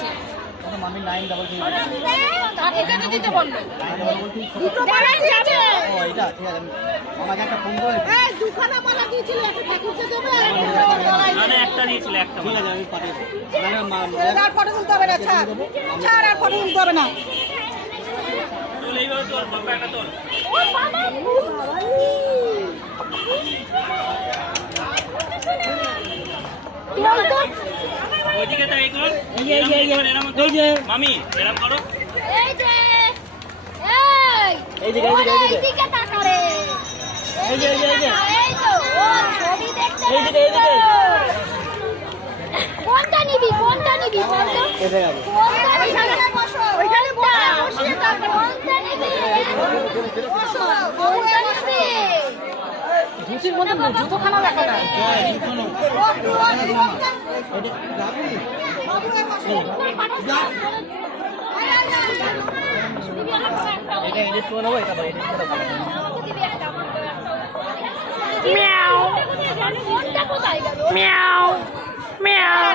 দিয়েছে। মামি 933 এটাতে দিতে বললো। দুটো মালা দিয়েছে। ও এটা ঠিক আছে, আমাকে একটা ফোন করে দুখানা মালা দিয়েছিল, একটা ঠাকুরকে দেবে মানে একটা দিয়েছিল, একটা ঠিক আছে আমি পাঠিয়ে আর ফটো তুলতে হবে না, ছাড় ছাড়, আর ফটো তুলতে হবে না। তোল এইভাবে, তোর বাবা একটা তোল। ও বাবা, ওইদিকে তাই কর, এই যে মামি এরকম করো। এই যে এইদিকে এইদিকে তাকা রে। এই যে এই তো ও ছবি দেখতে। এইদিকে কোনটা নিবি বল তো? এসে গেল কোনটা নিবি? ওইখানে বসো, ওইখানে বসিয়ে তারপর কোনটা নিবি? বসো। কোনটা নিবি? জুতির মধ্যে জুতোখানা দেখা যায়। এটা এডিট করে নেবো, এটা এডিট করে দেবো। মিয়াও কোনটা কোথায় গেল? মিয়াও মিয়াও।